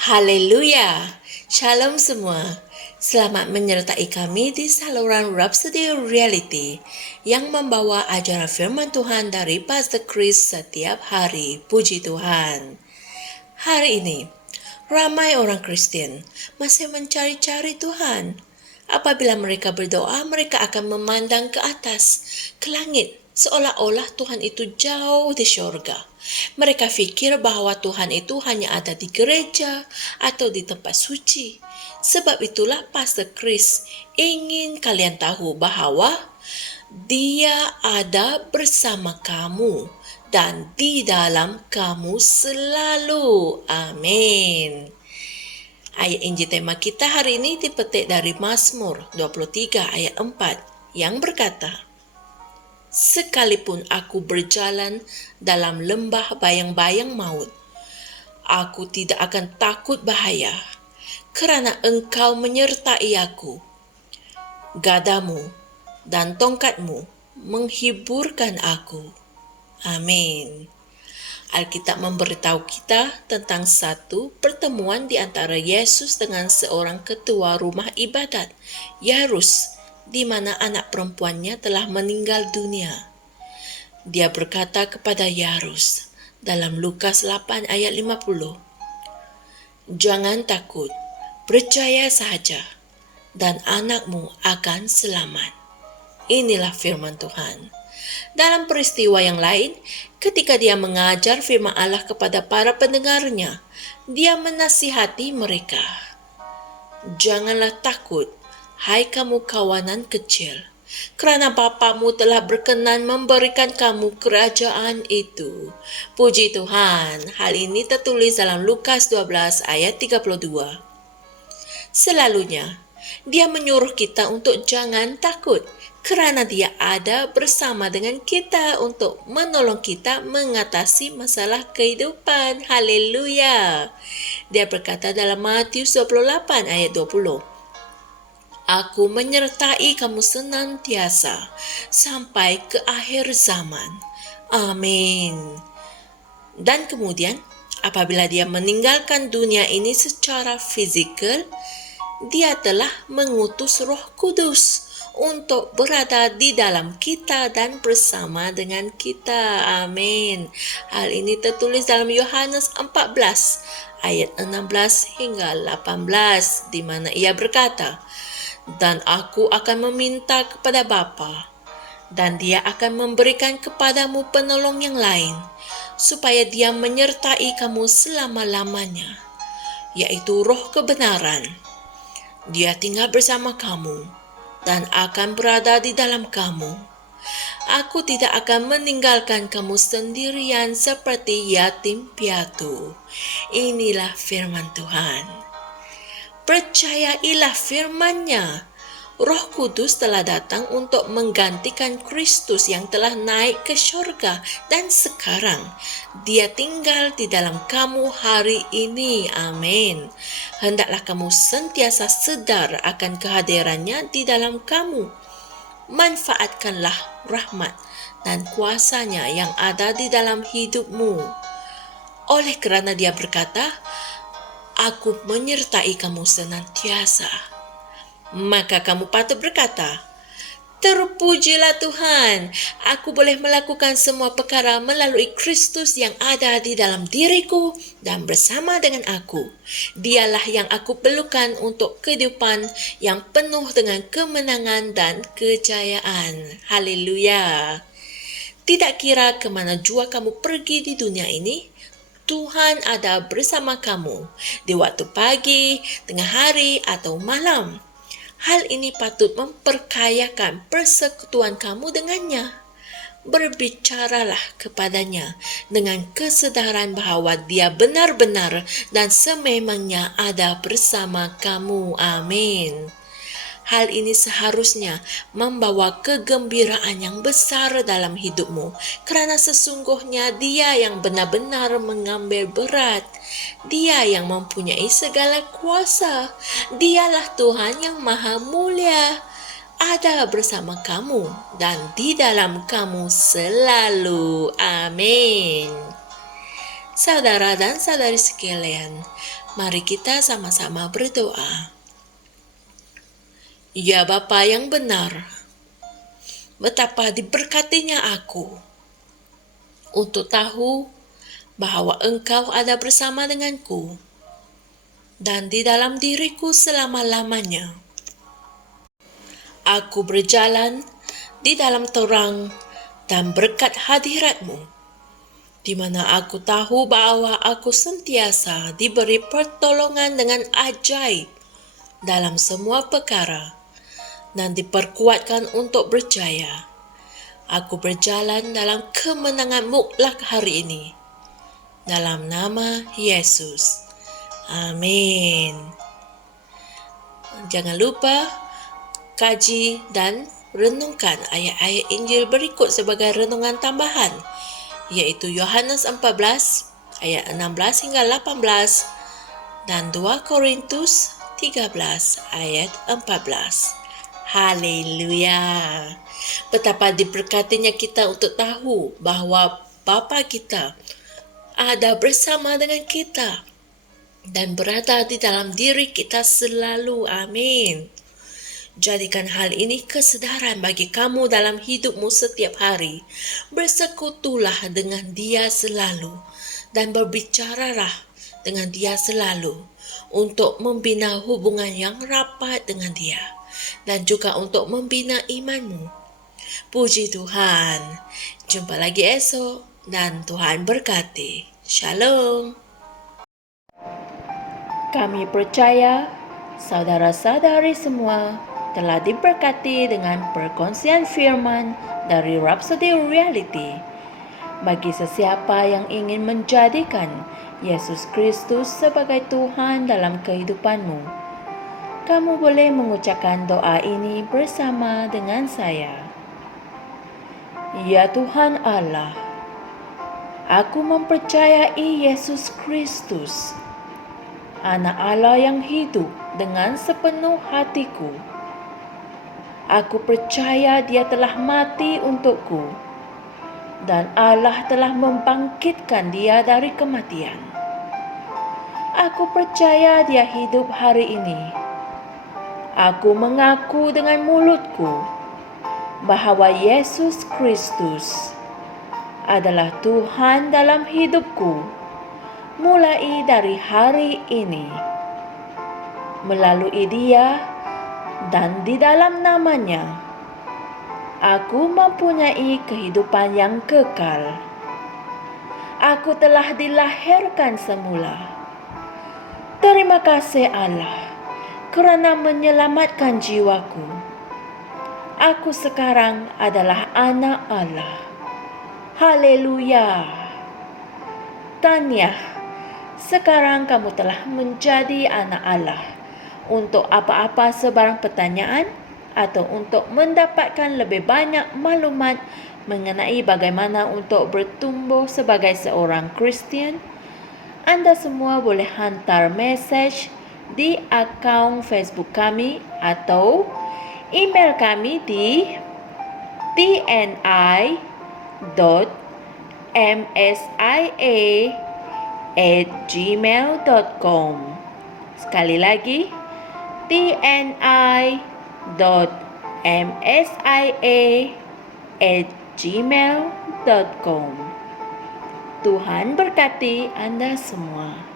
Haleluya! Shalom semua. Selamat menyertai kami di saluran Rhapsody Reality yang membawa ajaran firman Tuhan dari Pastor Chris setiap hari. Puji Tuhan. Hari ini, ramai orang Kristen masih mencari-cari Tuhan. Apabila mereka berdoa, mereka akan memandang ke atas, ke langit, seolah-olah Tuhan itu jauh di syurga. Mereka pikir bahwa Tuhan itu hanya ada di gereja atau di tempat suci. Sebab itulah Pastor Chris ingin kalian tahu bahwa Dia ada bersama kamu dan di dalam kamu selalu. Amin. Ayat Injil tema kita hari ini dipetik dari Mazmur 23 ayat 4 yang berkata, "Sekalipun aku berjalan dalam lembah bayang-bayang maut, aku tidak akan takut bahaya, kerana Engkau menyertai aku. Gadamu dan tongkatmu menghiburkan aku." Amin. Alkitab memberitahu kita tentang satu pertemuan di antara Yesus dengan seorang ketua rumah ibadat, Yairus, di mana anak perempuannya telah meninggal dunia. Dia berkata kepada Yairus dalam Lukas 8 ayat 50, "Jangan takut, percaya saja, dan anakmu akan selamat." Inilah firman Tuhan. Dalam peristiwa yang lain, ketika dia mengajar firman Allah kepada para pendengarnya, dia menasihati mereka. "Janganlah takut, hai kamu kawanan kecil, kerana Bapamu telah berkenan memberikan kamu kerajaan itu." Puji Tuhan, hal ini tertulis dalam Lukas 12 ayat 32. Selalunya, dia menyuruh kita untuk jangan takut, kerana dia ada bersama dengan kita untuk menolong kita mengatasi masalah kehidupan. Haleluya. Dia berkata dalam Matius 28 ayat 20, "Aku menyertai kamu senantiasa sampai ke akhir zaman." Amin. Dan kemudian, apabila dia meninggalkan dunia ini secara fizikal, dia telah mengutus Roh Kudus untuk berada di dalam kita dan bersama dengan kita. Amin. Hal ini tertulis dalam Yohanes 14 ayat 16 hingga 18, di mana ia berkata, "Dan aku akan meminta kepada Bapa, dan Dia akan memberikan kepadamu penolong yang lain, supaya Dia menyertai kamu selama-lamanya, yaitu Roh kebenaran. Dia tinggal bersama kamu dan akan berada di dalam kamu. Aku tidak akan meninggalkan kamu sendirian seperti yatim piatu." Inilah firman Tuhan. Percayailah firman-Nya. Roh Kudus telah datang untuk menggantikan Kristus yang telah naik ke syurga, dan sekarang Dia tinggal di dalam kamu hari ini. Amin. Hendaklah kamu sentiasa sedar akan kehadirannya di dalam kamu. Manfaatkanlah rahmat dan kuasa-Nya yang ada di dalam hidupmu. Oleh kerana Dia berkata, "Aku menyertai kamu senantiasa," maka kamu patut berkata, "Terpujilah Tuhan, aku boleh melakukan semua perkara melalui Kristus yang ada di dalam diriku dan bersama dengan aku. Dialah yang aku perlukan untuk kehidupan yang penuh dengan kemenangan dan kejayaan." Haleluya. Tidak kira ke mana jua kamu pergi di dunia ini, Tuhan ada bersama kamu di waktu pagi, tengah hari, atau malam. Hal ini patut memperkayakan persekutuan kamu dengannya. Berbicaralah kepadanya dengan kesedaran bahawa Dia benar-benar dan sememangnya ada bersama kamu. Amin. Hal ini seharusnya membawa kegembiraan yang besar dalam hidupmu, kerana sesungguhnya Dia yang benar-benar mengambil berat. Dia yang mempunyai segala kuasa. Dialah Tuhan yang maha mulia. Ada bersama kamu dan di dalam kamu selalu. Amin. Saudara dan saudari sekalian, Mari kita sama-sama berdoa. Ya Bapa yang benar, betapa diberkatinya aku untuk tahu bahwa Engkau ada bersama denganku dan di dalam diriku selama-lamanya. Aku berjalan di dalam terang dan berkat hadirat-Mu, di mana aku tahu bahwa aku sentiasa diberi pertolongan dengan ajaib dalam semua perkara dan diperkuatkan untuk berjaya. Aku berjalan dalam kemenangan mutlak hari ini. Dalam nama Yesus. Amin. Jangan lupa kaji dan renungkan ayat-ayat Injil berikut sebagai renungan tambahan, yaitu Yohanes 14 ayat 16 hingga 18 dan 2 Korintus 13 ayat 14. Haleluya. Betapa diberkatinya kita untuk tahu bahwa Bapa kita ada bersama dengan kita dan berada di dalam diri kita selalu. Amin. Jadikan hal ini kesedaran bagi kamu dalam hidupmu setiap hari. Bersekutulah dengan Dia selalu dan berbicaralah dengan Dia selalu untuk membina hubungan yang rapat dengan Dia dan juga untuk membina imanmu. Puji Tuhan. Jumpa lagi esok dan Tuhan berkati. Shalom. Kami percaya saudara-saudari semua telah diberkati dengan perkongsian firman dari Rhapsody Reality. Bagi sesiapa yang ingin menjadikan Yesus Kristus sebagai Tuhan dalam kehidupanmu, kamu boleh mengucapkan doa ini bersama dengan saya. Ya Tuhan Allah, aku mempercayai Yesus Kristus, Anak Allah yang hidup dengan sepenuh hatiku. Aku percaya Dia telah mati untukku dan Allah telah membangkitkan Dia dari kematian. Aku percaya Dia hidup hari ini. Aku mengaku dengan mulutku bahwa Yesus Kristus adalah Tuhan dalam hidupku mulai dari hari ini. Melalui Dia dan di dalam nama-Nya, aku mempunyai kehidupan yang kekal. Aku telah dilahirkan semula. Terima kasih Allah kerana menyelamatkan jiwaku. Aku sekarang adalah anak Allah. Haleluya. Tahniah, sekarang kamu telah menjadi anak Allah. Untuk apa-apa sebarang pertanyaan atau untuk mendapatkan lebih banyak maklumat mengenai bagaimana untuk bertumbuh sebagai seorang Kristian, anda semua boleh hantar mesej di akaun Facebook kami atau email kami di tni.msia@gmail.com. Sekali lagi, tni.msia@gmail.com. Tuhan berkati Anda semua.